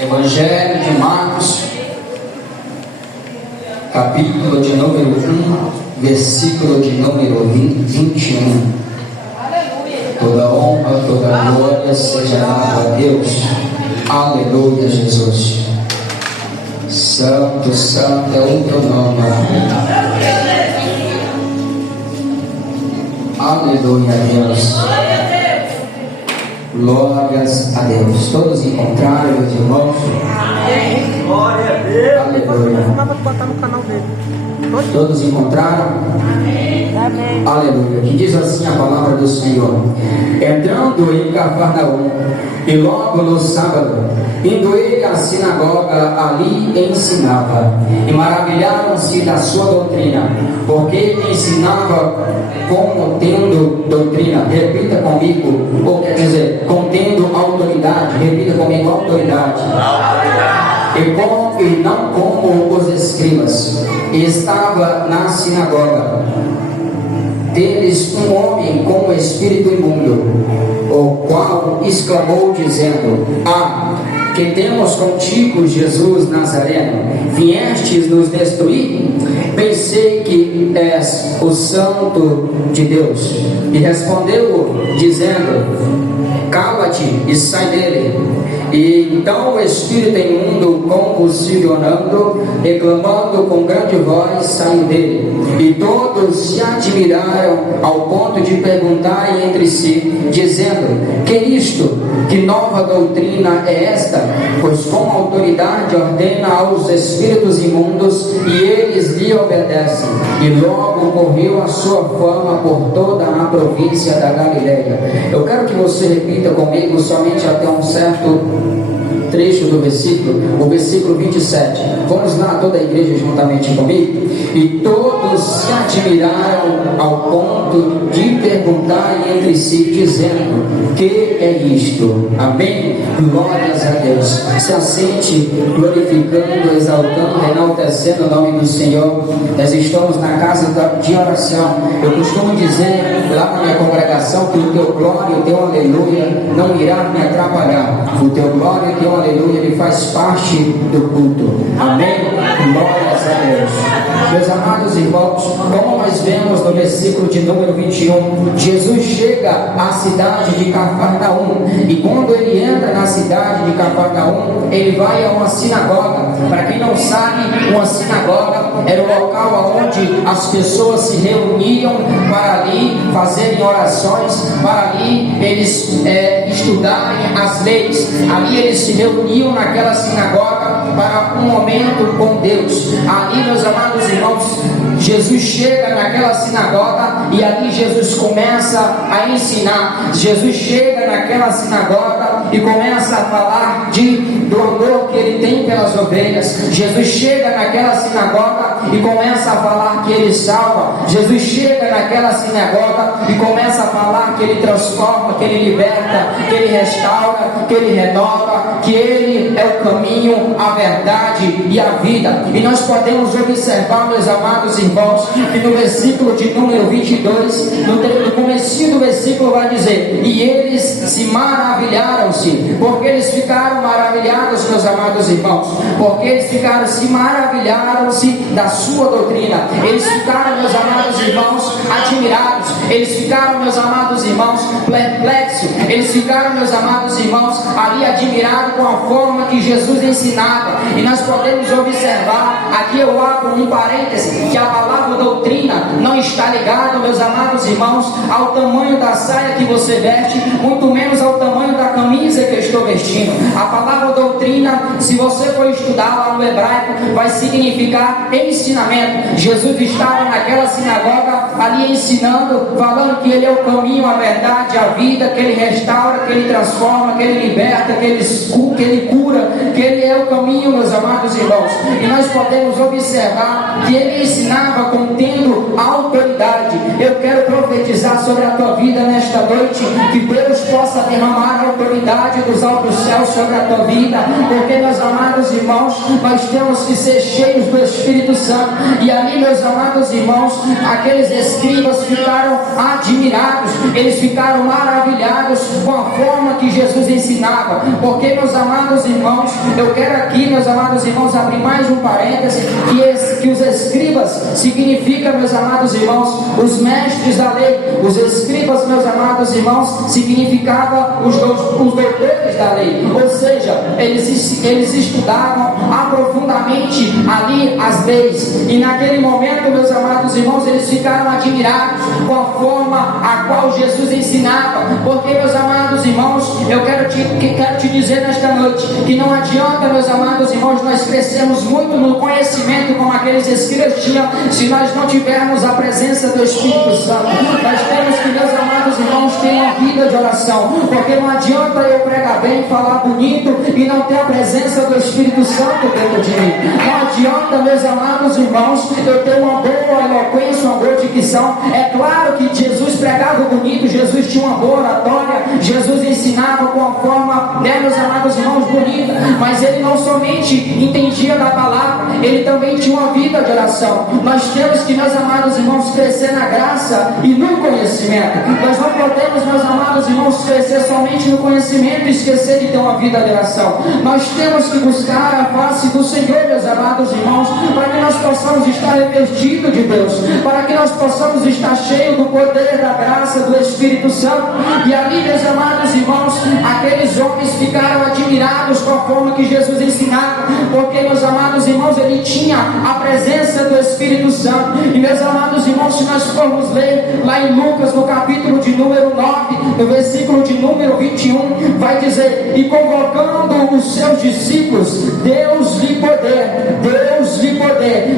Evangelho de Marcos, capítulo de número 1, versículo de número 21. Toda honra, toda glória seja dada a Deus. Aleluia, Jesus. Santo, santo é o teu nome. Aleluia, Deus. Glórias a Deus. Todos encontraram, meus irmãos? Glória a Deus. Aleluia. Todos encontraram? Amém. Aleluia. Que diz assim a palavra do Senhor: entrando em Cafarnaum, e logo no sábado, indo ele à sinagoga, ali ensinava, e maravilharam-se da sua doutrina, porque ele ensinava como tendo doutrina. Repita comigo, ou quer dizer, contendo autoridade. Repita comigo, autoridade. E não como os escribas. E estava na sinagoga deles um homem com espírito imundo, o qual exclamou dizendo: que temos contigo, Jesus Nazareno? Viestes nos destruir? Pensei que és o Santo de Deus. E respondeu dizendo: cala-te e sai dele. E então o espírito imundo, convulsionando, reclamando com grande voz, saiu dele. E todos se admiraram ao ponto de perguntarem entre si, dizendo: que isto? Que nova doutrina é esta? Pois com autoridade ordena aos espíritos imundos, e eles lhe obedecem. E logo correu a sua fama por toda a província da Galileia. Eu quero que você repita comigo somente até um certo trecho do versículo, o versículo 27. Vamos lá, toda a igreja juntamente comigo. E todos se admiraram ao ponto de perguntarem entre si, dizendo: que é isto? Amém? Glórias a Deus. Se assente, glorificando, exaltando, enaltecendo o nome do Senhor. Nós estamos na casa de oração. Eu costumo dizer lá na minha congregação que o teu glória e o teu aleluia não irá me atrapalhar. O teu glória e o teu aleluia, ele faz parte do culto. Amém? Glórias a Deus. Meus amados irmãos, como nós vemos no versículo de número 21, Jesus chega à cidade de Cafarnaum, e quando ele entra na cidade de Cafarnaum, ele vai a uma sinagoga. Para quem não sabe, uma sinagoga era o local onde as pessoas se reuniam para ali fazerem orações, para ali eles estudarem as leis. Ali eles se reuniam naquela sinagoga para um momento com Deus. Ali, meus amados irmãos, Jesus chega naquela sinagoga e ali Jesus começa a ensinar. Jesus chega naquela sinagoga e começa a falar do amor que ele tem pelas ovelhas. Jesus chega naquela sinagoga e começa a falar que ele salva. Jesus chega naquela sinagoga e começa a falar que ele transforma, que ele liberta, que ele restaura, que ele renova, que ele é o caminho, a verdade e a vida. E nós podemos observar, meus amados irmãos, que no versículo de número 22, no comecinho do versículo vai dizer: e eles se maravilharam-se. Porque eles ficaram maravilhados, meus amados irmãos? Porque eles maravilharam-se da sua doutrina. Eles ficaram, meus amados irmãos, admirados. Eles ficaram, meus amados irmãos, perplexos. Eles ficaram, meus amados irmãos, ali admirados com a forma que Jesus ensinava. E nós podemos observar, aqui eu abro um parêntese, que a palavra doutrina não está ligada, meus amados irmãos, ao tamanho da saia que você veste, muito menos ao tamanho da camisa que eu estou vestindo. A palavra doutrina, se você for estudar lá no hebraico, vai significar ensinamento. Jesus estava naquela sinagoga ali ensinando, falando que ele é o caminho, a verdade, a vida, que ele restaura, que ele transforma, que ele liberta, que ele cura, que ele é o caminho, meus amados irmãos. e nós podemos observar que ele ensinava contendo autoridade. Eu quero profetizar sobre a tua vida nesta noite, que Deus possa derramar a autoridade dos altos céus sobre a tua vida, porque, meus amados irmãos, nós temos que ser cheios do Espírito Santo. E ali, meus amados irmãos, aqueles escribas ficaram admirados, eles ficaram maravilhados com a forma que Jesus ensinava. Porque, meus amados irmãos, eu quero aqui, meus amados irmãos, abrir mais um parêntese, que os escribas significa, meus amados irmãos, os mestres da lei. Os escribas, meus amados irmãos, significava os doutores da lei, ou seja, eles estudavam profundamente ali as leis, e naquele momento, meus amados irmãos, eles ficaram admirados com a forma a qual Jesus ensinava. Porque, meus amados irmãos, eu quero te dizer nesta noite, que não adianta, meus amados irmãos, nós crescermos muito no conhecimento como aqueles escribas tinham, se nós não tivermos a presença do Espírito Santo. Nós temos que, meus amados irmãos, ter uma vida de oração, porque não adianta eu pregar bem, falar bonito e não ter a presença do Espírito Santo dentro de mim. Não adianta, meus amados irmãos, eu ter uma boa eloquência, uma boa dicção. É claro que Jesus pregava bonito, Jesus tinha uma boa oratória, Jesus ensinava com a forma, né, meus amados irmãos, bonita, mas ele não somente entendia da palavra, ele também tinha uma vida de oração. Nós temos que, meus amados irmãos, crescer na graça e no conhecimento. Nós não podemos, meus amados irmãos, crescer somente no conhecimento e esquecer de ter uma vida de oração. Nós temos que buscar a face do Senhor, meus amados irmãos, para que nós possamos estar revestidos de Deus, para que nós possamos estar cheios do poder, da graça, do Espírito Santo. E ali, meus amados irmãos, aqueles homens ficaram admirados com a forma que Jesus ensinava, porque, meus amados irmãos, ele tinha a presença do Espírito Santo. E, meus amados irmãos, se nós formos ler lá em Lucas, no capítulo de número 9, no versículo de número 21, vai dizer: e convocando os seus discípulos, Deus-lhe poder.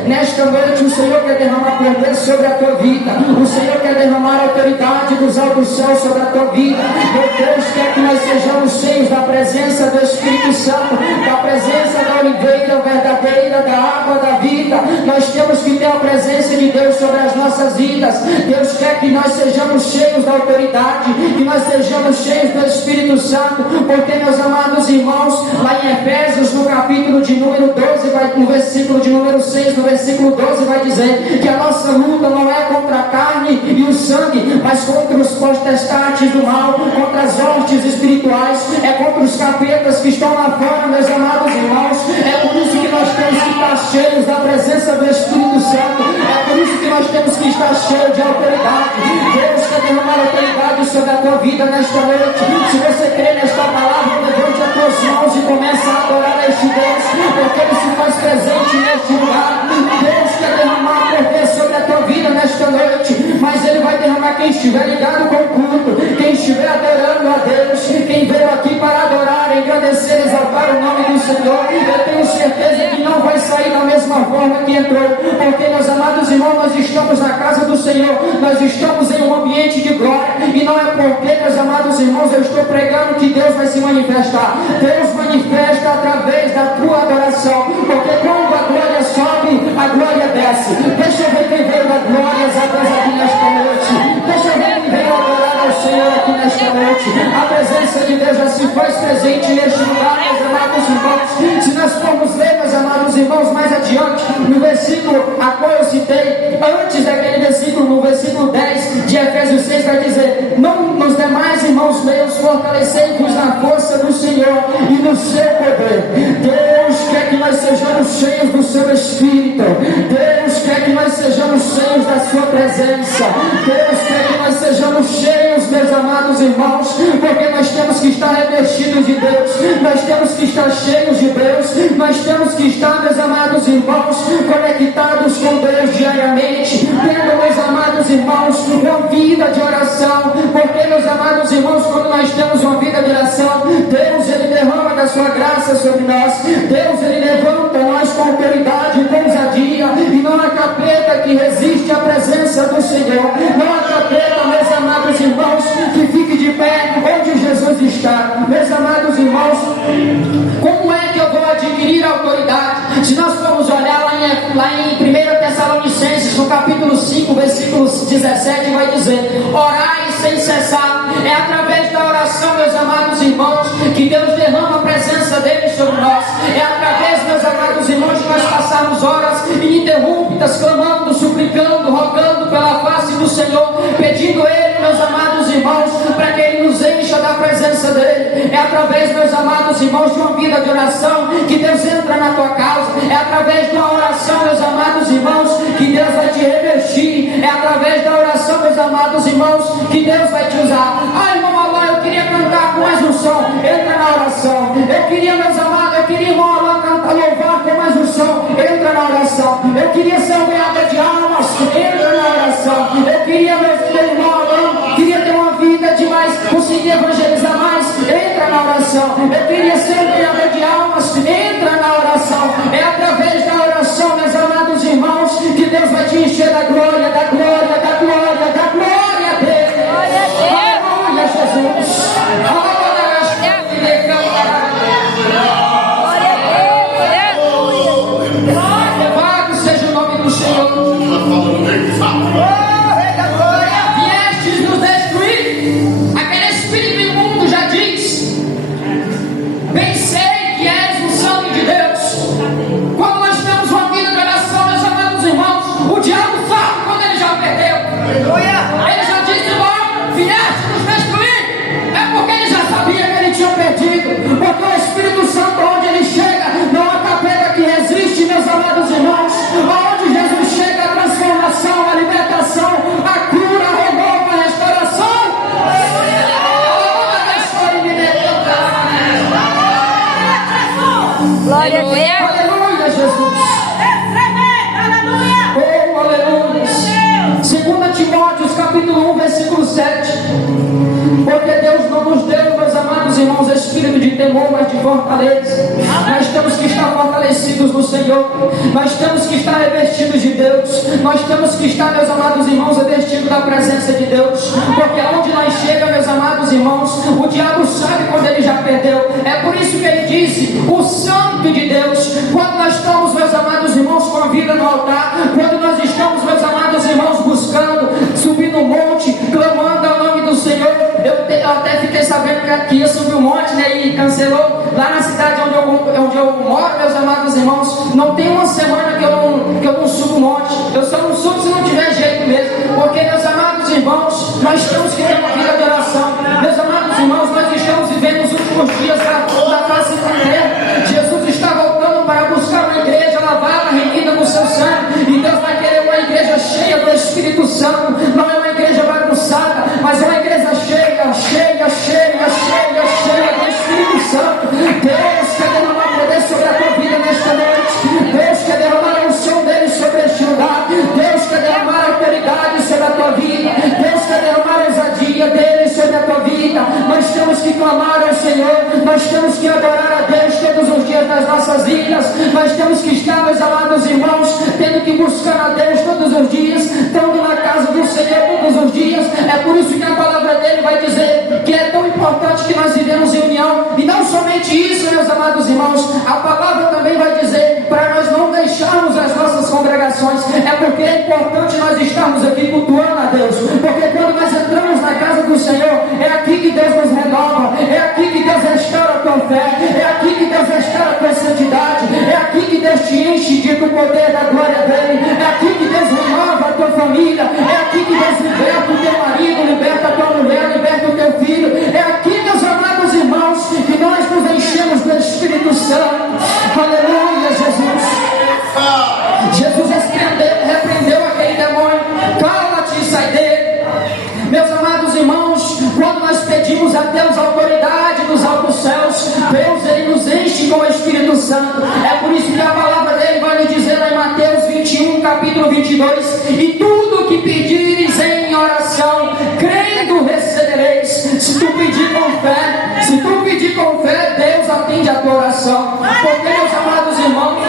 Nesta noite o Senhor quer derramar poder sobre a tua vida, o Senhor quer derramar a autoridade dos altos céus sobre a tua vida. Meu Deus quer que nós sejamos cheios da presença do Espírito Santo, da presença da oliveira verdadeira, da água da vida. Nós temos que ter a presença de Deus sobre as nossas vidas. Deus quer que nós sejamos cheios da autoridade, que nós sejamos cheios do Espírito Santo, porque, meus amados irmãos, lá em Efésios, no capítulo de número 12, no versículo de número 6, no versículo 12, vai dizer que a nossa luta não é contra a carne e o sangue, mas contra os potestades do mal, contra as hostes espirituais, é contra os capetas que estão lá fora, meus amados irmãos. É por isso que nós temos que estar cheios da presença do Espírito Santo, é por isso que nós temos que estar cheios de autoridade. Deus quer derramar autoridade sobre a tua vida nesta noite. Se você crê nesta palavra, levante as tuas mãos e comece a adorar a este Deus, porque Ele se faz presente neste lugar. Deus quer derramar poder sobre a tua vida nesta noite, mas Ele vai derramar quem estiver ligado com o culto, quem estiver adorando a Deus, quem veio aqui para adorar, engrandecer, exaltar o nome do Senhor. Eu tenho certeza que não vai sair da mesma forma que entrou, porque, meus amados irmãos, nós estamos na casa do Senhor, nós estamos em um ambiente de glória, e não é porque, meus amados irmãos, eu estou pregando que Deus vai se manifestar. Deus manifesta através da tua adoração, porque quando a glória sobe, a glória desce. Deixa eu ver quem veio da glória a Deus aqui nesta noite. Deixa eu ver quem veio adorar ao Senhor aqui nesta noite. A presença de Deus já se faz presente neste lugar, meus amados irmãos. Se nós formos ler, meus amados irmãos, mais adiante, no versículo a qual eu citei, antes daquele versículo, no versículo 10 de Efésios 6, vai dizer: não nos demais, irmãos meus, fortalecei-vos na força do Senhor e no seu poder. Deus quer que nós sejamos cheios do seu Espírito. Deus quer que nós sejamos cheios da sua presença. Deus quer que nós sejamos cheios, meus amados irmãos, porque nós temos que estar revestidos de Deus, nós temos que estar cheios de Deus, nós temos que estar, meus amados irmãos, conectados com Deus diariamente, tendo, meus amados irmãos, uma vida de oração, porque, meus amados irmãos, quando nós temos uma vida de oração, Deus, Ele derrama da sua graça sobre nós. Deus, Ele levanta nós com autoridade, com ousadia, e não há capeta que resiste à presença do Senhor. Não há capeta, meus amados irmãos, que fique de pé onde Jesus está. Meus amados irmãos, como é que eu vou adquirir autoridade? Se nós formos 7 vai dizer: orai sem cessar. É através da oração, meus amados irmãos, que Deus derrama a presença dele sobre nós. É através, meus amados irmãos, que nós passamos horas ininterruptas, clamando, suplicando, rogando pela face do Senhor, pedindo a Ele, meus amados irmãos, para que Ele nos encha da presença dele. É através, meus amados irmãos, de uma vida de oração que Deus entra na tua casa. É através de uma oração, meus amados irmãos, que Deus vai te revestir. É através da oração, meus amados irmãos, que Deus vai te usar. Ai, irmão Alain, eu queria cantar com mais um som. Entra na oração. Eu queria, meus amados, eu queria, irmão Alain, cantar, louvar com mais um som. Entra na oração. Eu queria ser um ganhador de almas. Entra na oração. Eu queria, meu irmão Alain, queria ter uma vida demais, conseguir evangelizar mais. Entra na oração. Eu queria ser um ganhador de almas. Entra na oração. É através da oração, meus amados irmãos, que Deus vai te encher da glória, da glória, da glória, da glória dele. Aleluia, Jesus. Louvado seja o nome do Senhor. Viestes nos destruir. Aquele espírito imundo já diz: bem sei que és o sangue de Deus. Quando nós temos uma vida de oração, meus amados irmãos, o diabo sabe quando ele já perdeu. Ele já disse logo: vieste nos destruir. É porque ele já sabia que ele tinha perdido. Porque o Espírito Santo, onde ele chega, não há capeta que resiste, meus amados irmãos. Onde Jesus chega, a transformação, a libertação, a cura, a renovo, a restauração. Glória a Deus. Aleluia, Jesus. Oh, aleluia. 2 Timóteo, capítulo 1, versículo 7. Porque Deus não nos deu, meus amados irmãos, espírito de temor, mas de fortaleza. Nós temos que estar fortalecidos no Senhor. Nós temos que estar revestidos de Deus. Nós temos que estar, meus amados irmãos, revestidos da presença de Deus. Porque aonde nós chegamos, meus amados irmãos, o diabo sabe quando ele já perdeu. É por isso que ele disse: o santo de Deus. Quando nós estamos, meus amados irmãos, com a vida no altar, quando nós estamos, meus amados irmãos, buscando, subindo o monte, clamando ao nome do Senhor. Eu até fiquei sabendo que ia subir o monte, né, e cancelou. Lá na cidade onde eu moro, meus amados irmãos, não tem uma semana que eu não subo o monte. Eu só não subo se não tiver jeito mesmo. Porque, meus amados irmãos, nós temos que ter uma vida de oração. Meus amados irmãos, nós estamos vivendo os últimos dias da face da terra. Jesus está voltando para buscar uma igreja lavada, remida no seu sangue. E Deus vai querer uma igreja cheia do Espírito Santo. Não é uma igreja bagunçada, mas é uma igreja cheia do Espírito Santo. Deus quer derramar poder sobre a tua vida nesta noite. Deus quer derramar a unção dele sobre este lugar. Deus quer derramar a autoridade sobre a tua vida. Deus quer derramar a ousadia dele sobre a tua vida. Nós temos que clamar ao Senhor. Nós temos que adorar a Deus todos os dias das nossas vidas. Nós temos que estar, meus amados irmãos, tendo que buscar a Deus todos os dias, estando na casa do Senhor todos os dias. É por isso que a palavra dele vai dizer que é tão importante que nós vivemos em união. E não somente isso, meus amados irmãos, a palavra também vai dizer para nós não deixarmos as nossas congregações. É porque é importante nós estarmos aqui cultuando a Deus. Porque quando nós entramos na casa do Senhor, é aqui que Deus nos renova, é aqui que Deus restaura a tua fé, é aqui que Deus restaura a tua santidade, é aqui que Deus te enche do poder da glória dele, é aqui que Deus renova a tua família, é aqui que Deus liberta o teu marido, liberta a tua mulher, liberta o teu filho. É aqui, meus amados irmãos, que nós nos enchemos do Espírito Santo. Aleluia, Jesus. Jesus repreendeu aquele demônio. Cala-te e sai dele. Meus amados irmãos, quando nós pedimos a Deus autoridade dos altos céus, Deus, ele nos enche com o Espírito Santo. É por isso que a palavra dele vai nos dizer lá em Mateus 21, capítulo 22: e tudo que pedires em oração, crendo, recebereis. Se tu pedir com fé, Deus atende a tua oração. Porque, meus amados irmãos,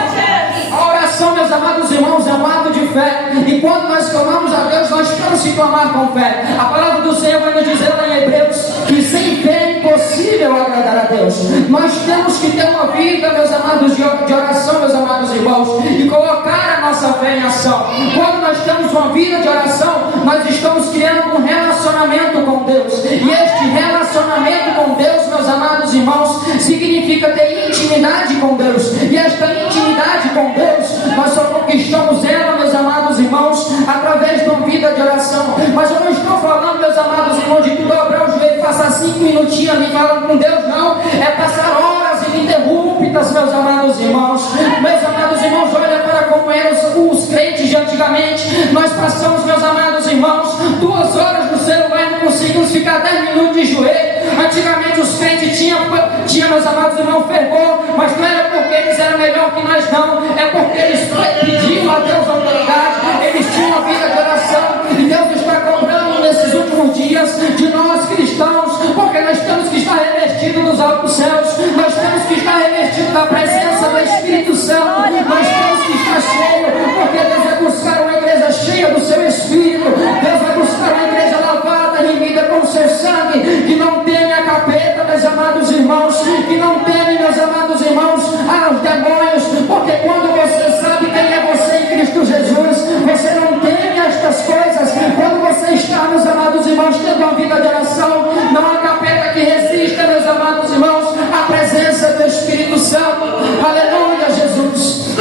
a oração, meus amados irmãos, é um ato de fé. E quando nós clamamos a Deus, nós temos que clamar com fé. A palavra do Senhor vai nos dizer lá em Hebreus que sem fé é impossível agradar a Deus. Nós temos que ter uma vida, meus amados, de oração, meus amados irmãos, e colocar a nossa nossa fé em ação. Quando nós temos uma vida de oração, nós estamos criando um relacionamento com Deus. E este relacionamento com Deus, meus amados irmãos, significa ter intimidade com Deus. E esta intimidade com Deus, nós só conquistamos ela, meus amados irmãos, através de uma vida de oração. Mas eu não estou falando, meus amados irmãos, de tu dobrar o joelho e passar 5 minutinhos ali falando com Deus, não. É passar horas ininterruptas, meus amados irmãos. Meus amados irmãos, olha para como eram os crentes de antigamente. Nós passamos, meus amados irmãos, 2 horas no celular e não conseguimos ficar 10 minutos de joelho. Antigamente os crentes tinham, meus amados irmãos, fervor, mas não era porque eles eram melhor que nós, não. É porque eles pediam a Deus autoridade, eles tinham uma vida de oração. E Deus está cobrando nesses últimos dias de nós cristãos, porque nós temos que estar revestidos dos altos céus, nós temos que estar revestidos da presença do Espírito Santo, nós temos que estar cheios, porque Deus vai buscar uma igreja cheia do seu Espírito. Deus vai buscar uma igreja lavada, remida com o seu sangue, que não teme a capeta, meus amados irmãos, que não teme, meus amados irmãos, aos demônios, porque quando você sabe quem é você em Cristo Jesus, você não teme estas coisas. Quando você está, meus amados irmãos, tendo uma vida de oração, não há capeta que resista, meus amados irmãos, à presença do Espírito Santo. Aleluia, Jesus.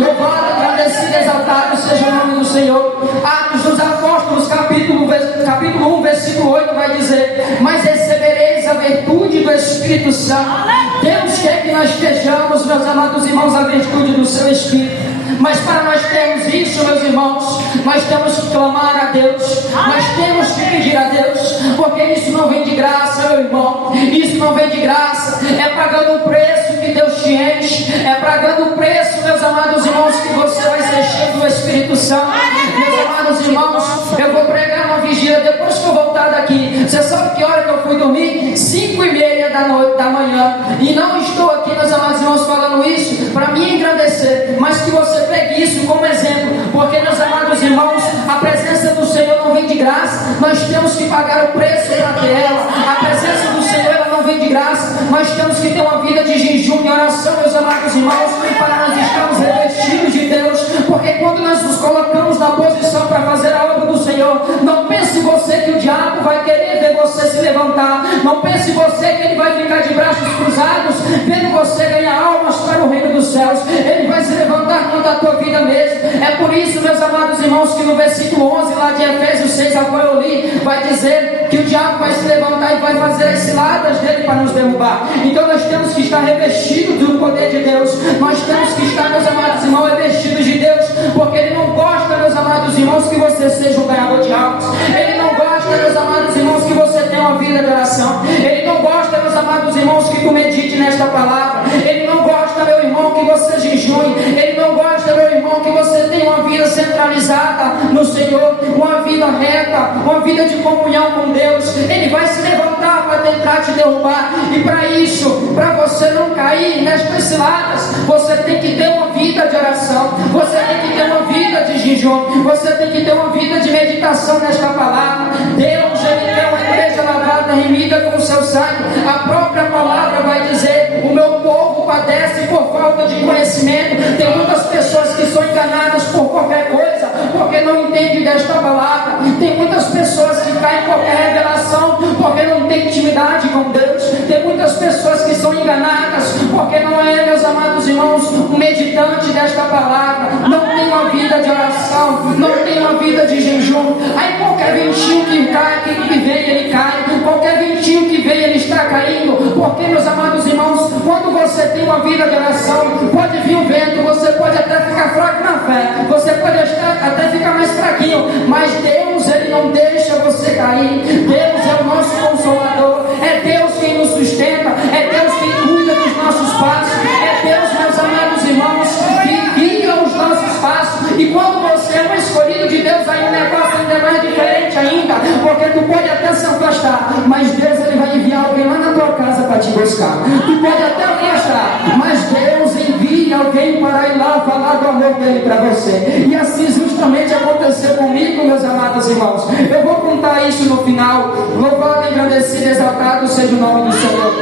Louvado, agradecido, exaltado seja o nome do Senhor. Atos dos Apóstolos, capítulo 1, versículo 8 vai dizer: mas recebereis a virtude do Espírito Santo. Deus quer que nós estejamos, meus amados irmãos, a virtude do seu Espírito. Mas para nós termos isso, meus irmãos, nós temos que clamar a Deus, nós temos que pedir a Deus, porque isso não vem de graça, meu irmão, isso não vem de graça, é pagando o preço que Deus te enche, é pagando o preço, meus amados irmãos, que você vai ser cheio do Espírito Santo. Meus amados irmãos, eu vou pregar uma vigília depois que eu voltar daqui. Você sabe que hora que eu fui dormir? 5:30 da manhã, e não estou aqui, meus amados irmãos, falando isso para me engrandecer, mas que você pegue isso como exemplo, porque, meus amados irmãos, a presença do Senhor não vem de graça, nós temos que pagar o preço para ter ela. A presença do Senhor, ela não vem de graça, nós temos que ter uma vida de jejum e oração, meus amados irmãos, para nós estarmos revestidos de Deus, porque quando nós nos colocamos na posição para fazer a obra do Senhor, não pense você que o diabo vai querer ver você se levantar, não pense você que ele vai ficar de braços cruzados vendo você ganhar almas para o reino dos céus. Ele vai se levantar contra a tua vida mesmo. É por isso, meus amados irmãos, que no versículo 11 lá de Efésios 6, a qual eu li, vai dizer que o diabo vai se levantar e vai fazer as ciladas dele para nos derrubar. Então nós temos que estar revestidos do poder de Deus, nós temos que estar, meus amados irmãos, revestidos de Deus, porque Ele não gosta, meus amados irmãos, que você seja um ganhador de almas. Ele não gosta, meus amados irmãos, que você tenha uma vida de oração. Ele não gosta, meus amados irmãos, que tu medite nesta palavra. Ele não gosta, meu irmão, que você jejue. Ele não gosta, meu irmão, que você tenha uma vida centralizada no Senhor, uma vida reta, uma vida de comunhão com Deus. Ele vai se levantar para tentar te derrubar, e para isso, para você não cair nestas ciladas, você tem que ter uma vida de oração, você tem que ter uma vida de jejum, você tem que ter uma vida de meditação nesta palavra. Deus, Ele quer uma igreja lavada, remida com o seu sangue. A própria palavra vai dizer: o meu povo padece por falta de conhecimento. Tem muitas pessoas que são enganadas por qualquer coisa, porque não entendem desta palavra. Tem muitas pessoas que caem em qualquer revelação, porque não tem intimidade com Deus. Tem muitas pessoas que são enganadas, porque não é, meus amados irmãos, um meditante desta palavra, não tem uma vida de oração, não tem uma vida de jejum. Aí qualquer ventinho que cai, que vem, ele cai. Qualquer ventinho que vem, ele está caindo. Porque, meus amados irmãos, quando você tem uma vida de oração, pode vir um vento, você pode até ficar fraco na fé, você pode até ficar mais fraquinho, mas Deus, Ele não deixa você cair. Deus é o nosso consolador, é Deus quem nos sustenta, é Deus quem cuida dos nossos passos, é Deus, meus amados irmãos, que guia os nossos passos. E quando você é um escolhido de Deus, aí o negócio ainda é mais diferente ainda, porque tu pode até se afastar, mas Deus, Ele vai enviar alguém lá na tua casa para te buscar. Tu pode até afastar, mas Deus envia alguém para ir lá falar do amor dele para você. E assim justamente aconteceu comigo, meus amados irmãos. Eu vou contar isso no final. Louvado, engrandecido, exaltado seja o nome do Senhor.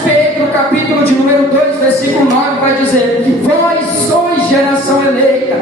1 Pedro, capítulo de número 2, versículo 9, vai dizer: vós sois geração eleita,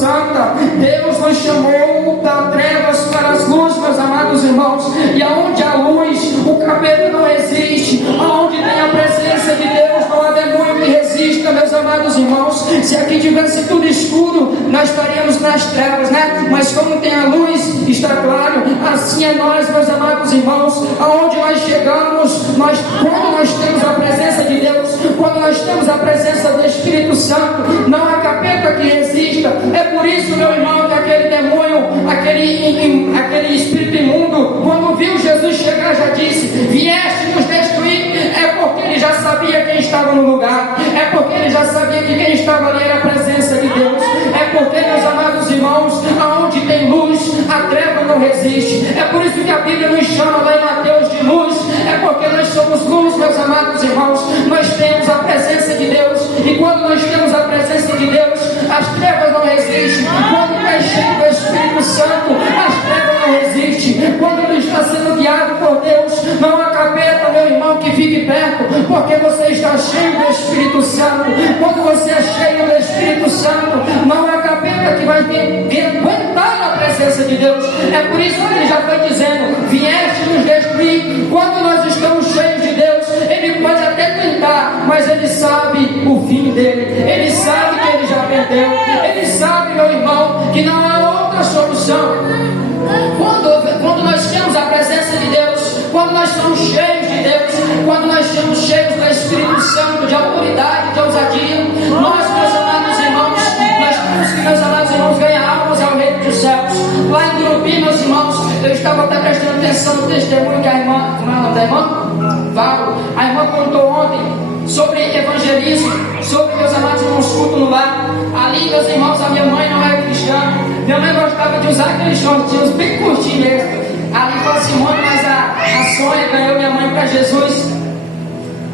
santa. Deus nos chamou das trevas para as luzes, meus amados irmãos. E aonde há luz, o capeta não existe. Aonde tem a presença de Deus, não há demônio que resista, meus amados irmãos. Se aqui tivesse tudo escuro, nós estaríamos nas trevas, né? Mas como tem a luz, está claro. Assim é nós, meus amados irmãos. Aonde nós chegamos, quando nós temos a presença de Deus, quando nós temos a presença do Espírito Santo, não há capeta que resista. É por isso, meu irmão, que aquele demônio, aquele espírito imundo, quando viu Jesus chegar, já disse: vieste nos destruir. É porque ele já sabia quem estava no lugar, é porque ele já sabia que quem estava ali era a presença de Deus. É porque, meus amados irmãos, aonde tem luz, a treva não resiste. É por isso que a Bíblia nos chama lá em Mateus de luz. É porque nós somos luz, meus amados irmãos. Nós temos a presença de Deus, e quando nós temos a presença de Deus, as trevas não resistem. Quando nós cheio do Espírito Santo, as trevas não resistem. Quando ele está sendo guiado por Deus, não há capeta, meu irmão, que fique perto, porque você está cheio do Espírito Santo. Quando você é cheio do Espírito Santo, não há capeta que vai aguentar na presença de Deus. É por isso que ele já foi dizendo: vieste nos destruir. Quando nós estamos cheios de Deus, ele pode até tentar, mas ele sabe o fim dele. Ele sabe que ele já perdeu. Ele sabe, meu irmão, que não há outra solução. Quando nós temos a presença de Deus, quando nós somos cheios de Deus, quando nós estamos cheios do Espírito Santo, de autoridade, de ousadia, nós, meus amados irmãos, nós temos que, meus amados irmãos, ganhar almas ao reino dos céus. Lá em Gurupi, meus irmãos, eu estava até prestando atenção no testemunho que a irmã, como é o nome da irmã? Varo. A irmã contou ontem sobre evangelismo, sobre, meus amados irmãos, culto no lar. Ali, meus irmãos, a minha mãe não era cristã. Minha mãe gostava de usar aqueles shortinhos bem curtinhos mesmo. Ali falou assim: mãe, mas a Sônia ganhou minha mãe para Jesus,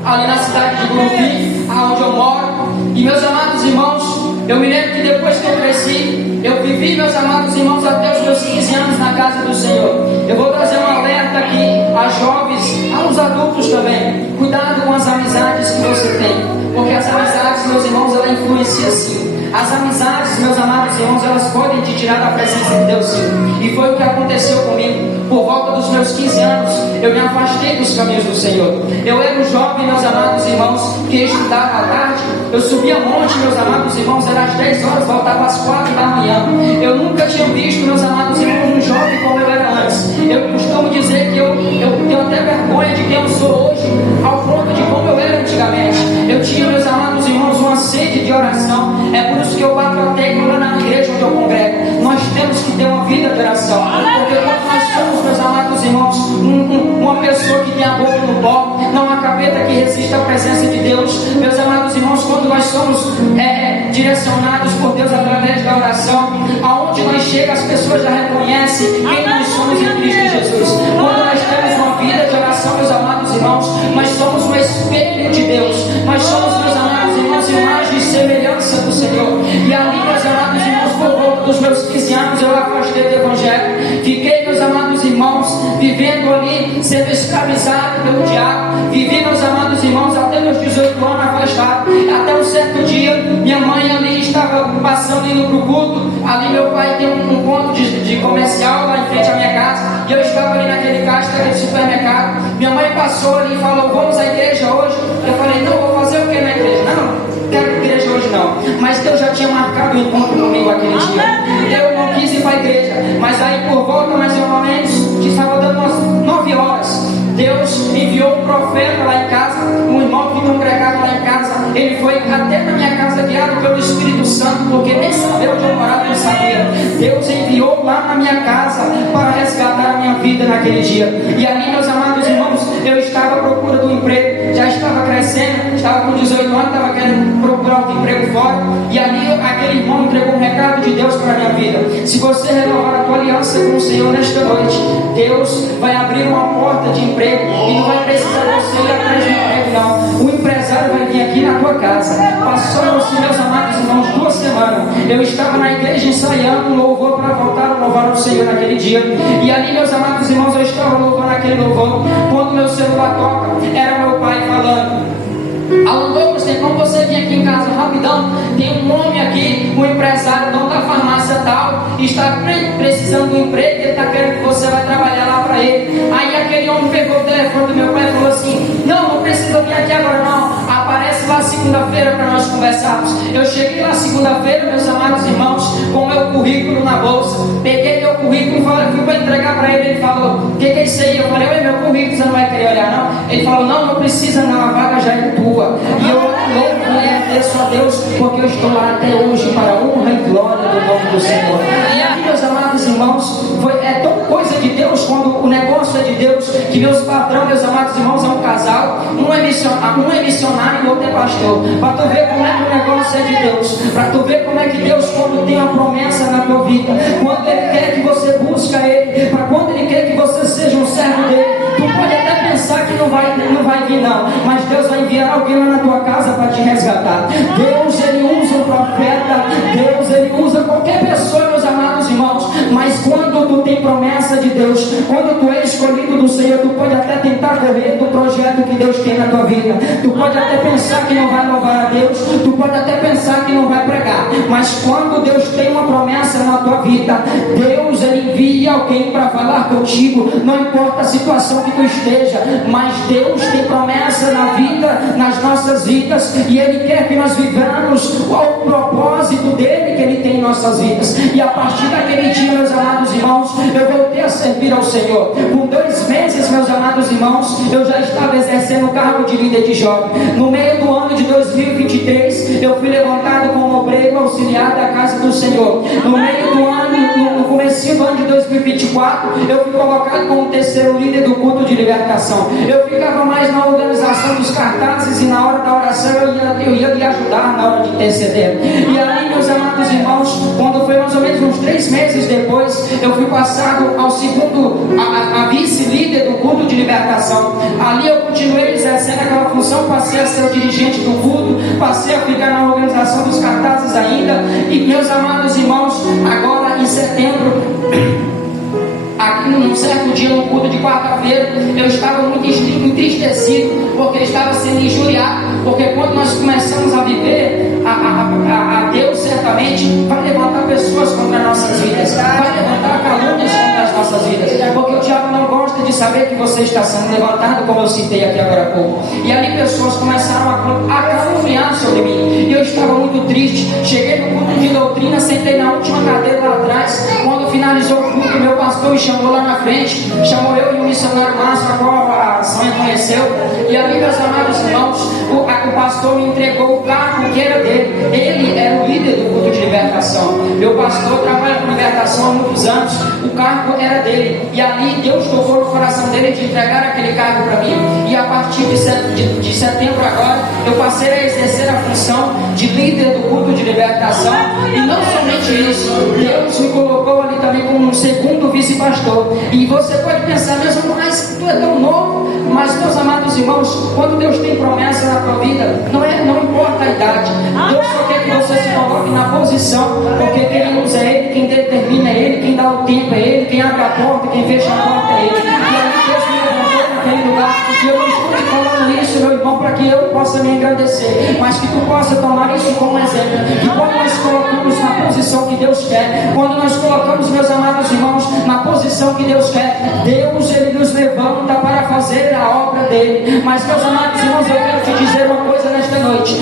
ali na cidade de Gurupi, aonde eu moro. E, meus amados irmãos, eu me lembro que depois que eu cresci, eu vivi, meus amados irmãos, até os meus 15 anos na casa do Senhor. Eu vou trazer um alerta aqui a jovens, aos adultos também. Cuidado com as amizades que você tem, porque as amizades, meus irmãos, ela influencia sim. As amizades, meus amados irmãos, elas podem te tirar da presença de Deus sim. E foi o que aconteceu comigo. Por volta dos meus 15 anos, eu me afastei dos caminhos do Senhor. Eu era um jovem, meus amados irmãos, que estudava à tarde. Eu subia monte, meus amados irmãos, era às 10 horas, voltava às 4 da manhã. Eu nunca tinha visto, meus amados irmãos, um jovem como eu era antes. Eu costumo dizer que eu tenho até vergonha de quem eu sou hoje, ao ponto de como eu era antigamente. Eu tinha, meus amados irmãos, uma sede de oração. É por isso que eu bato a tecla na igreja onde eu congrego. Nós temos que ter uma vida de oração, porque quando nós somos, meus amados irmãos, uma pessoa que tem a boca no pó, não há capeta que resista à presença de Deus. Meus amados irmãos, quando nós somos direcionados por Deus através da oração, aonde nós chegamos, as pessoas já reconhecem quem nós somos em Cristo Jesus. Quando nós temos uma vida de oração, meus amados irmãos, nós somos um espelho de Deus. Nós somos, meus amados irmãos, imagem e semelhança do Senhor. E ali, meus amados irmãos, por volta dos meus 15 anos, eu afastei do Evangelho. Fiquei, meus amados irmãos, vivendo ali, sendo escravizado pelo diabo. Vivi, meus amados irmãos, até meus 18 anos afastado. Até um certo dia, minha mãe ali estava passando, indo para o culto. Ali meu pai tem um ponto de comercial lá em frente à minha casa. E eu estava ali naquele caixa daquele supermercado. Minha mãe passou ali e falou: vamos à igreja hoje? Eu falei: não, vou fazer o que na igreja? Não quero igreja hoje não. Mas Deus já tinha marcado o encontro comigo aquele dia. Eu não quis ir para a igreja. Mas aí por volta, mais ou menos, que estava dando umas 9 horas, Deus enviou um profeta lá em casa, um irmão que congregava lá em casa. Ele foi até na minha casa guiado pelo Espírito Santo, porque nem sabia onde eu morava, não sabia. Deus enviou lá na minha casa para resgatar a minha vida naquele dia. E ali, meus amados irmãos, eu estava à procura do emprego, já estava crescendo, estava com 18 anos, estava querendo procurar um emprego fora. E ali aquele irmão entregou um recado de Deus para a minha vida: se você renovar a tua aliança com o Senhor nesta noite, Deus vai abrir uma porta de emprego. E não vai precisar você ir atrás de emprego não. O empresário vai vir aqui na tua casa. Passou-se, meus amados irmãos, 2 semanas. Eu estava na igreja ensaiando um louvor para voltar a louvar o Senhor naquele dia. E ali, meus amados irmãos, eu estava louvando aquele louvor. Quando meu celular toca, era meu pai falando: alô, Douglas, tem como você vir aqui em casa rapidão? Tem um homem aqui, um empresário, dono da farmácia está precisando de um emprego, ele está querendo que você vai trabalhar lá para ele. Aí aquele homem pegou o telefone do meu pai e falou assim: não precisa vir aqui agora não, aparece lá segunda-feira para nós conversarmos. Eu cheguei lá segunda-feira, meus amados irmãos, com o meu currículo na bolsa, peguei meu currículo e fui para entregar para ele. Ele falou: o que é isso aí? Eu falei: oi, meu currículo, você não vai querer olhar não? Ele falou: não precisa não, a vaga já é tua. E eu louvo e agradeço a Deus, porque eu estou lá até hoje para a honra e glória do nome do Senhor. E aqui, meus amados irmãos, é tão coisa de Deus, quando o negócio é de Deus, que meus patrão, meus amados irmãos, é um casal, um é missionário e o outro é pastor. Para tu ver como é que o negócio é de Deus, para tu ver como é que Deus, quando tem uma promessa na tua vida, quando Ele quer que você busque Ele, para quando Ele quer que você seja um servo dele, tu pode até pensar que não vai vir não, mas Deus vai enviar alguém lá na tua casa para te resgatar. Deus, Ele usa o profeta, Deus, Ele usa qualquer pessoa, meus amados irmãos, mas quando tu tem promessa de Deus, quando tu é escolhido do Senhor, tu pode até tentar correr do projeto que Deus tem na tua vida, tu pode até pensar que não vai louvar a Deus, tu pode até pensar que não vai pregar, mas quando Deus tem uma promessa na tua vida, Deus, Ele envia alguém para falar contigo, não importa a situação que tu esteja, mas Deus tem promessa na vida, nas nossas vidas, e Ele quer que nós vivamos o propósito dele que Ele tem em nossas vidas. E a partir daquele dia, meus amados irmãos, eu voltei a servir ao Senhor. Com 2 meses, meus amados irmãos, eu já estava exercendo o cargo de líder de jovem. No meio do ano de 2023, eu fui levantado como obreiro auxiliar da casa do Senhor. No meio do ano, no começo do ano de 2024, eu fui colocado como terceiro líder do culto de libertação. Eu ficava mais na organização dos cartazes, e na hora da oração eu ia lhe ajudar na hora de interceder. E ali, meus amados irmãos, quando foi mais ou menos uns 3 meses depois, eu fui passado ao segundo, a vice-líder do culto de libertação. Ali eu continuei exercendo aquela função, passei a ser o dirigente do culto, passei a ficar na organização dos cartazes ainda. E meus amados irmãos, agora em setembro, aqui num certo dia, no culto de quarta-feira, eu estava muito entristecido, porque estava sendo injuriado, porque quando nós começamos a viver a Deus, certamente vai levantar pessoas contra as nossas vidas, vai levantar calúnias contra as nossas vidas, porque o diabo não gosta de saber que você está sendo levantado, como eu citei aqui agora há pouco. E ali pessoas começaram a caluniar sobre mim, e eu estava muito triste. Cheguei no culto de doutrina, sentei na última cadeira lá atrás. Quando finalizou o culto, meu pastor me chamou lá na frente, chamou eu e o missionário Márcio, a qual a Sônia conheceu. E ali, meus amados irmãos, o pastor me entregou o cargo que era dele. Ele era o líder do culto de libertação. Meu pastor trabalha com libertação há muitos anos, o cargo era dele. E ali Deus tocou no coração dele de entregar aquele cargo para mim. E a partir de setembro agora, eu passei a exercer a função de líder do culto de libertação. E não somente isso, Deus me colocou ali também como um segundo vice-pastor. E você pode pensar, mas tu é tão novo. Mas, meus amados irmãos, quando Deus tem promessa na tua vida, não importa a idade, Deus só quer que você se coloque na posição, porque quem usa é Ele, quem determina é Ele, quem dá o tempo é Ele, quem abre a porta, quem fecha a porta é Ele. E aí Deus me levantou naquele lugar, e eu não estou te falando isso, meu irmão, para que eu possa me engrandecer, mas que tu possa tomar isso como exemplo, que quando nós colocamos na posição que Deus quer, quando nós colocamos, meus amados irmãos, na posição que Deus quer, Deus, Ele nos levanta para fazer a obra dele. Mas, meus amados irmãos, eu quero te dizer uma coisa nesta noite: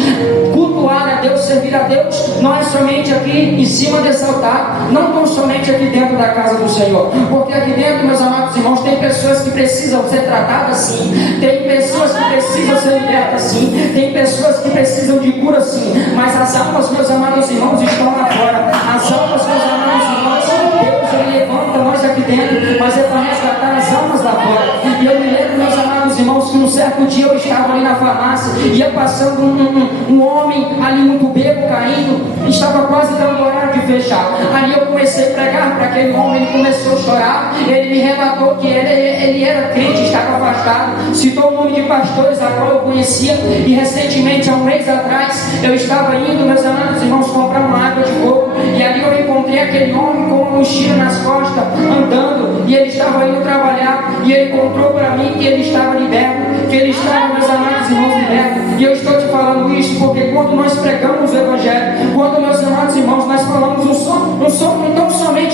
cultuar a Deus, servir a Deus, não é somente aqui em cima desse altar, não tão somente aqui dentro da casa do Senhor, porque aqui dentro, meus amados irmãos, tem pessoas que precisam ser tratadas sim, tem pessoas que precisam ser libertas sim, tem pessoas que precisam de cura sim, mas as almas, meus amados irmãos, estão lá fora. As almas, meus amados irmãos, Deus, Ele levanta nós aqui dentro, mas é para resgatar as almas lá fora. E eu me lembro, meus amados irmãos, que um certo dia eu estava ali na farmácia, ia passando um homem ali muito bêbado, caindo, estava quase dando horário de fechar. Ali eu comecei a pregar para aquele homem, ele começou a chorar, ele me relatou que ele era crente, estava afastado, citou o nome de pastores a qual eu conhecia, e recentemente, há um mês atrás, eu estava indo, meus amados irmãos, comprar uma água de coco, e ali eu encontrei aquele homem com uma mochila nas costas, andando, e ele estava indo trabalhar, e ele contou para mim que ele estava liberto, que ele estava, meus amados irmãos, liberto. E eu estou te falando isso porque quando nós pregamos o Evangelho, quando, meus amados irmãos, nós falamos não somente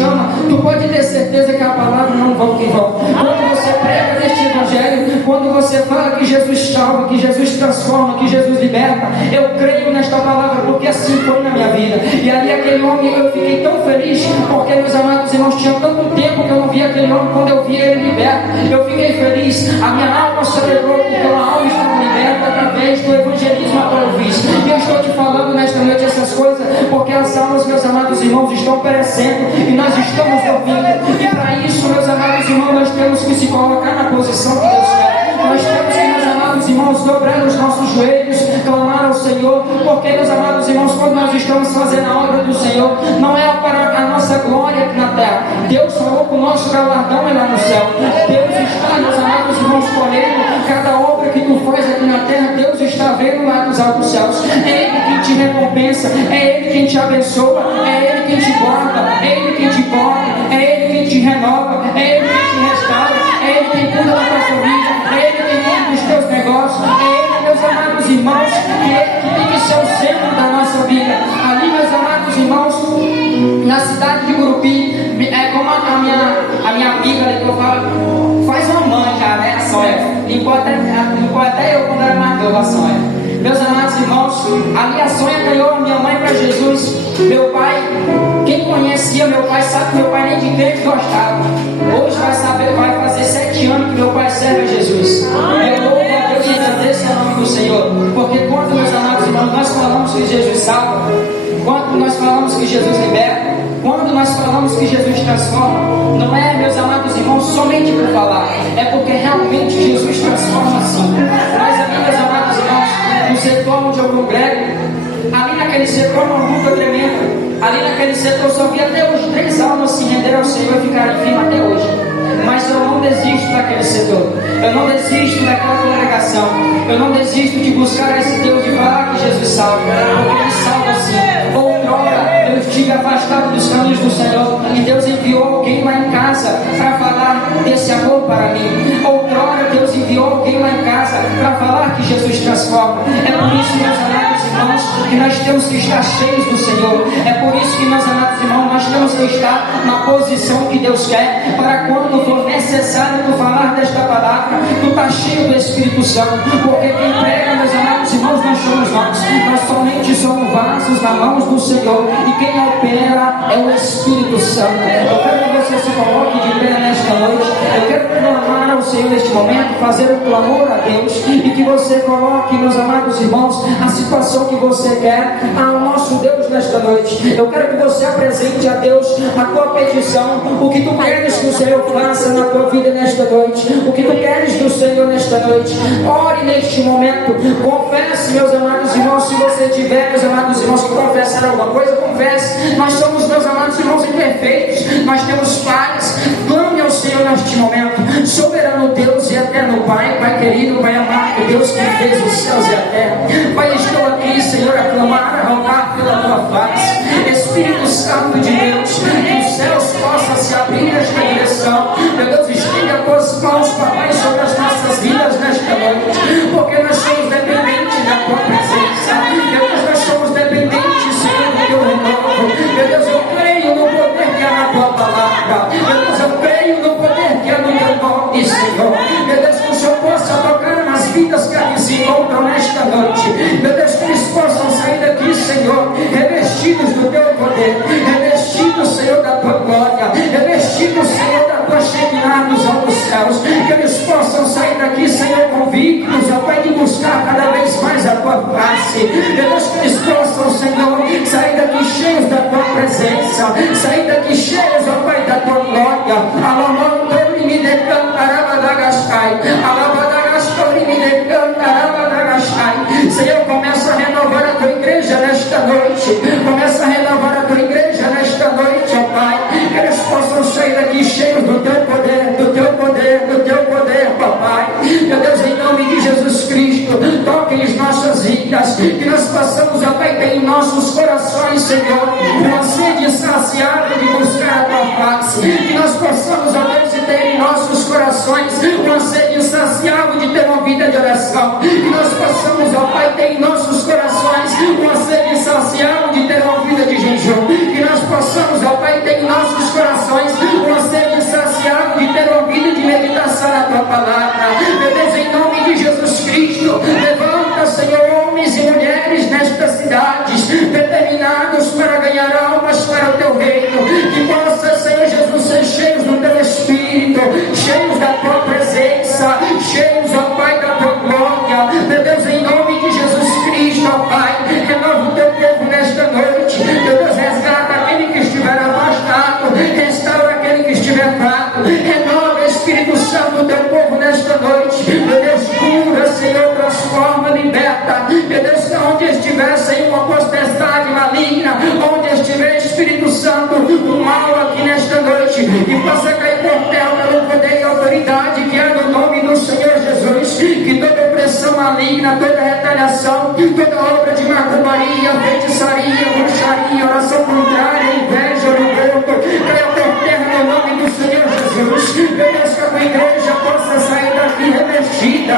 ama, tu pode ter certeza que a palavra não volta em vão. Quando você prega neste evangelho, quando você fala que Jesus salva, que Jesus transforma, que Jesus liberta, eu creio nesta palavra, porque assim foi na minha vida. E ali aquele homem, eu fiquei tão feliz, porque, meus amados irmãos, tinha tanto tempo que eu não via aquele homem. Quando eu vi ele liberto, eu fiquei feliz. A minha alma celebrou, porque uma alma estava liberta através do evangelismo a qual eu fiz. E eu estou te falando nesta noite essas coisas, porque as almas, meus amados irmãos, estão perecendo e nós estamos ouvindo. E para isso, meus amados irmãos, nós temos que se colocar na posição que Deus quer. Nós temos que, meus amados irmãos, dobrar os nossos joelhos, clamar ao Senhor, porque, meus amados irmãos, quando nós estamos fazendo a obra do Senhor, não é para a nossa glória aqui na terra. Deus falou que o nosso galardão é lá no céu. Deus está, meus amados irmãos, colhendo cada obra que tu faz aqui na terra. Deus está vendo lá nos altos céus. É Ele quem te recompensa, é Ele quem te abençoa, é Ele quem te guarda, é Ele quem te cobre, é Ele quem te renova, é Ele quem te restaura, é Ele quem cuida da tua família, é Ele quem cuida dos teus negócios, é Ele, meus amados irmãos, que tem que ser o centro da nossa vida. Ali, meus amados irmãos, na cidade de Gurupi, é como a minha amiga ali que eu falo, faz uma mãe já, né, a Sônia, limpou até eu quando era mais novo, a Sônia. Meus amados irmãos, ali a Sônia ganhou a minha mãe para Jesus. Meu pai, quem conhecia meu pai sabe que meu pai nem de crente gostava. Hoje vai saber, vai fazer 7 anos que meu pai serve a Jesus. Eu louvo a Deus e agradeço o nome do Senhor, porque quando, meus amados irmãos, nós falamos que Jesus salva, quando nós falamos que Jesus liberta, quando nós falamos que Jesus transforma, não é, meus amados irmãos, somente por falar, é porque realmente Jesus transforma sim. Mas ali, meus amados irmãos, no setor onde eu congrego, ali naquele setor uma luta tremenda, ali naquele setor só vi até hoje 3 almas se render ao Senhor e ficarem firmes até hoje. Mas eu não desisto daquele setor, eu não desisto daquela congregação, eu não desisto de buscar esse Deus e falar que Jesus salva, porque Ele salva sim. Outrora eu estive afastado dos caminhos do Senhor e Deus enviou alguém lá em casa para falar desse amor para mim. Outrora Deus enviou alguém lá em casa para falar que Jesus transforma. É por isso, meus amados irmãos, que nós temos que estar cheios do Senhor. É por isso que, meus amados irmãos, nós temos que estar na posição que Deus quer, para quando for necessário tu falar desta palavra, tu está cheio do Espírito Santo, porque quem prega, meus amados irmãos, não somos nós somente somos vasos na mão do Senhor, e quem opera é o Espírito Santo. Eu quero que você se coloque de pé nesta noite. Eu quero clamar ao Senhor neste momento, fazer um clamor a Deus, e que você coloque, meus amados irmãos, a situação que você quer ao nosso Deus nesta noite. Eu quero que você apresente a Deus a tua petição, o que tu queres que o Senhor faça na tua vida nesta noite, o que tu queres do Senhor nesta noite. Ore neste momento, confesse, meus amados irmãos, se você tiver, meus amados irmãos, que confessar alguma coisa, confesse. Nós somos, meus amados irmãos, imperfeitos, nós temos falhas. Clame ao Senhor neste momento. Soberano Deus e eterno Pai, Pai querido, Pai amado, Deus que fez os céus e a terra. Pai, estou aqui, Senhor, a clamar, a rogar pela tua face. Espírito Santo de Deus, que os céus possam se abrir nesta direção. Meu Deus, estenda as tuas mãos, Papai, sobre as nossas vidas nesta noite, porque nós somos dependentes da tua presença. Meu Deus, nós somos dependentes, Senhor, do teu renovo. Meu Deus, eu creio no poder que há na tua palavra. Meu Deus, eu creio no poder que há no teu nome, Senhor. Meu Deus, que o Senhor possa tocar nas vidas que aqui se encontram nesta noite. Meu Deus, que eles possam sair daqui, Senhor, revestidos do teu poder, revestidos, Senhor, da tua glória, revestidos, Senhor, da tua Shekinah nos altos céus. Que eles possam sair daqui, Senhor, convictos, ó Pai, de buscar cada vez mais a tua face. Meu Deus, que eles possam, Senhor, sair daqui cheios da tua presença, sair daqui cheios, ó Pai, da tua glória. Alamandori me decantarava da gastai, alabadagastori me decantarava da gastai. Senhor, começa a renovar a tua igreja nesta noite, começa a renovar a tua igreja nesta noite, ó Pai. Que eles possam sair daqui cheios do teu poder, do teu poder, do teu poder, papai. Meu Deus, em nome de Jesus Cristo, toque em nossas vidas, que nós possamos, ó Pai, ter em nossos corações, Senhor, uma sede insaciável de buscar a tua face. Que nós possamos, ó Deus, ter em nossos corações uma sede insaciável de ter uma vida de oração. Que nós possamos, ó Pai, ter em nossos corações uma sede insaciável de ter uma vida de jejum. Que nós possamos, ó Pai, ter em nossos corações estiver, Senhor, uma potestade maligna, onde estiver, Espírito Santo, o mal aqui nesta noite, que possa cair por terra pelo poder e autoridade que há no nome do Senhor Jesus, que toda opressão maligna, toda retaliação, toda obra de macumbaria, feitiçaria, bruxaria, oração contrária, inveja, orgulho, caia por terra no nome do Senhor Jesus. Meu Deus, que a tua igreja possa sair daqui revestida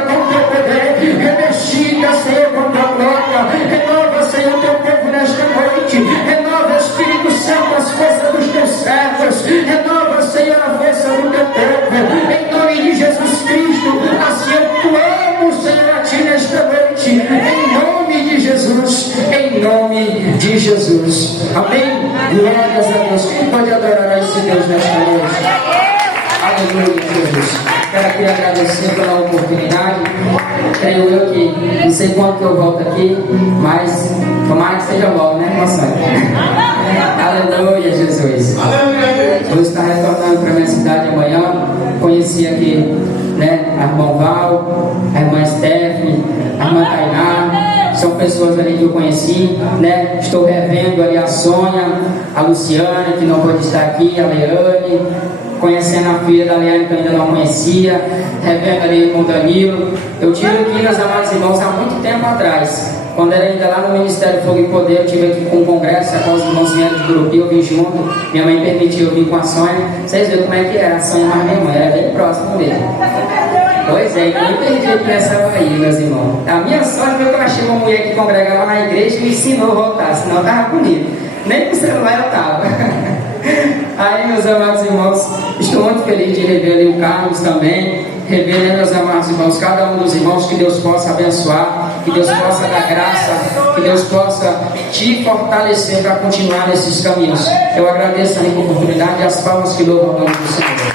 com teu poder, revestida, Senhor, com tua glória. Renova, Senhor, teu povo nesta noite. Renova, Espírito Santo, as forças dos teus servos. Renova, Senhor, a força do teu povo. Em nome de Jesus Cristo, assim eu clamo, Senhor, a ti nesta noite. Em nome de Jesus. Em nome de Jesus. Amém? Glórias a Deus. Quem pode adorar a esse Deus nesta noite? Aleluia, Jesus. Quero aqui agradecer pela oportunidade. Creio eu que não sei quanto eu volto aqui, mas tomara que seja bom, né, moçada? Aleluia, Jesus. Vou estar retornando para a minha cidade amanhã. Conheci aqui, né, a irmã Val, a irmã Stephanie, a irmã Tainá. São pessoas ali que eu conheci, né? Estou revendo ali a Sônia, a Luciana, que não pode estar aqui, a Leane, conhecendo a filha da Leane que eu ainda não conhecia, revendo ali com o Danilo. Eu tive aqui, meus amados irmãos, há muito tempo atrás, quando era ainda lá no Ministério Fogo e Poder. Eu tive aqui com um congresso, com os irmãos vieram de Gurupi, eu vim junto, minha mãe permitiu eu vir com a Sônia. Vocês viram como é que era, a Sônia mais minha mãe, era bem próximo dele. Pois é, eu me perdi aqui nessa Bahia, meus irmãos. A minha sorte foi que eu achei uma mulher que congrega lá na igreja e me ensinou a voltar, senão eu estava bonito. Nem com o celular eu estava. Aí, meus amados irmãos, estou muito feliz de rever ali o Carlos também, rever, né, meus amados irmãos, cada um dos irmãos, que Deus possa abençoar, que Deus possa dar graça, que Deus possa te fortalecer para continuar nesses caminhos. Eu agradeço a oportunidade e as palmas que louvam o nome do Senhor.